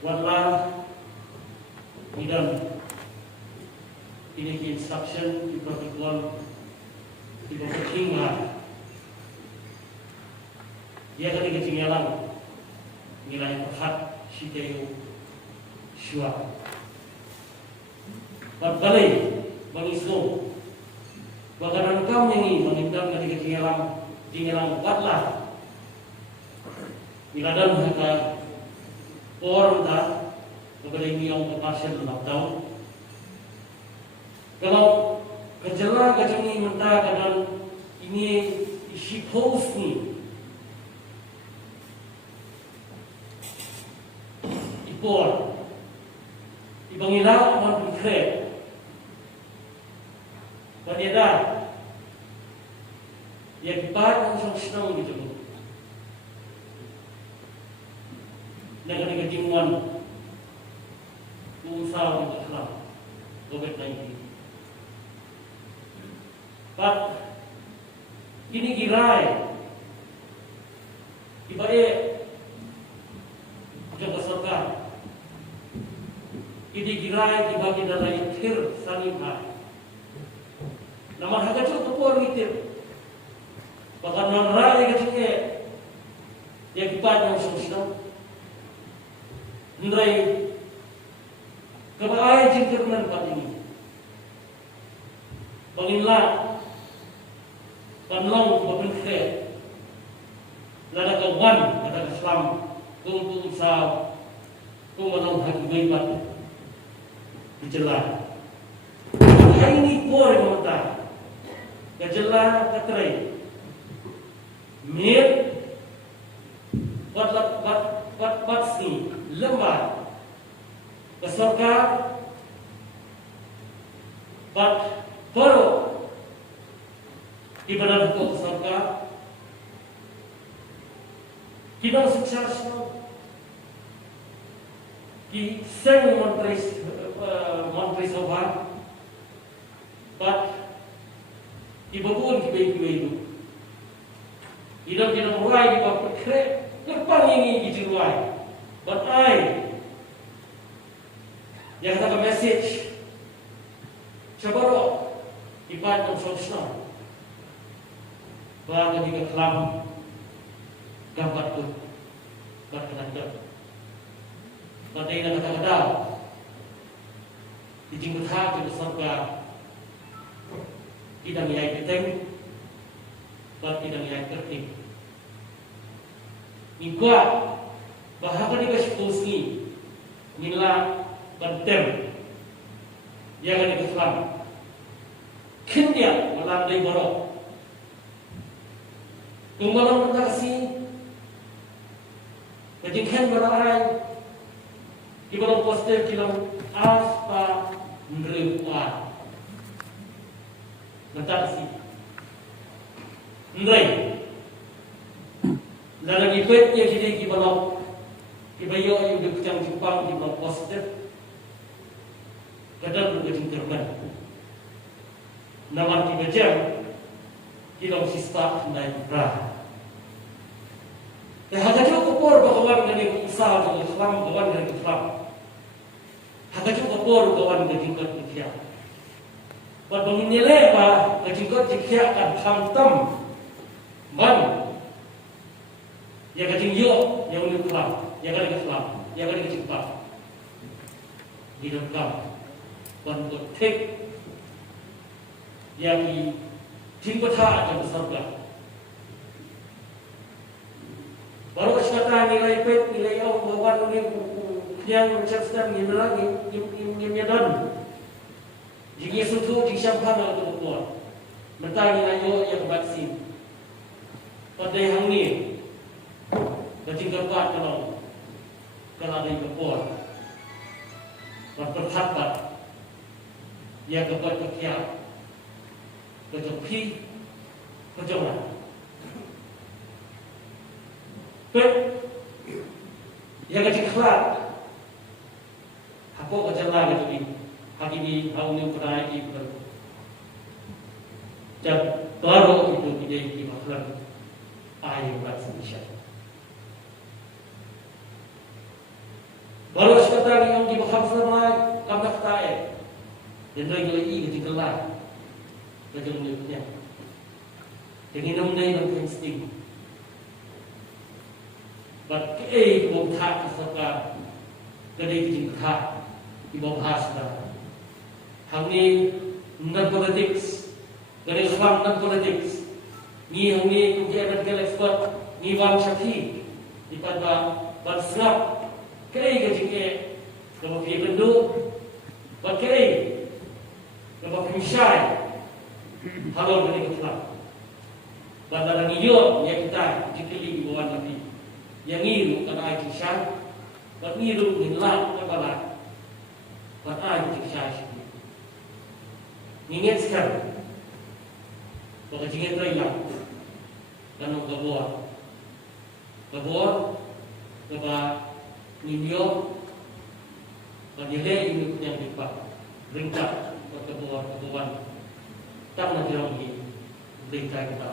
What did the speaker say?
wala idan ini instruction di protokol di bawah dia kan ketinggalan nilai perhat sitayu syua balai bangisno bagaimana kau yang mengindam dari ketinggalan tinggalan batlah niladan mereka orang tak kepada ini yang pasien lockdown kalau gejala ini mentah kadang ini isi post ni ipor ibang ilang man konkret pada yang ibarat ang isang sinang dito nagkatimuan usaha ng Islam COVID-19 but ginigiray ibae jaga sarkar ginigiray dibagi dalam itir sanimah naman hagacot po itir baka nanray kacike yang ibarat ng isang sinang Ndray kabaay jingkirnan pat ini Panginla panlong papentre lada kawan kata Islam kung sa kung manong hagibay pat dijelah hari ini por mata kajelah katray mir pat si lemah beserta bat baru di badan hukum beserta kita sukses di seng menteri sobat bat dibangun kibai itu tidak mulai dibawa kere lepas ini dijual but yang kata message coba ibarat ng solution bago di kelam gambar tu berkenaan badai na kata-kata dijemput hati beserta tidak miyai peteng bat tidak miyai kerting minggu bahkan di kasih nila Bantem yang ada Islam kenya melandai borok kembalan mentasi kejengken melalai di bawah poster kilang aspa nrewa mentasi nrei dalam ipet yang jadi di bawah ibayo yang dikucang Jepang di bawah poster kadang menjadi terban. Namun dibajang kilau sista naik berah. Hagajo kopor bakawan dari usaha dari Islam bakawan dari Islam. Hagajo kopor bakawan dari jingkat dikia. Buat menginilai apa jingkat dikia akan hantam man. Yang kajing yo yang unik Islam, yang kali Islam, yang kali Jepang. Di dalam bantu tek yang di timbata akan surga. Baru kata nilai pet nilai awak bawa ni yang menciptakan nilai lagi dan jika suatu disampaikan atau buat mentah nilai yang vaksin pada yang ni ketinggalan kalau ada yang buat berharap yang kepada ketia kejopi kejolan yang keciklat aku kejelah gitu ni hari ini tahun yang pernah ini dan baru itu tidak dimakan air beras Indonesia baru syaitan yang di baham selama kamdak tae. Dan lagi ke jengkelah. Belajar menyebutnya. Dengan namanya yang insting. But kebom tak serta kedai jengkah di bawah bahasa. Hang ni non politics, kedai swam non politics. Ni hang ni kujian medical expert, ni wang syaki. Di pada bersab kedai kejengke, kalau dia bentuk, buat kedai, kalau pemisai, halal kedai ketlap. Bandara niyo yang kita dikili di bawah nanti. Yang ini kena air kisah, buat niru nilai kebalan, buat air kisah sini. Ingat sekarang, bahwa jingit raya, dan kebuah, keba niyo, banyaknya ini yang dipak, ringkat, kebuah, tak nak jalan ini, ringkat kita.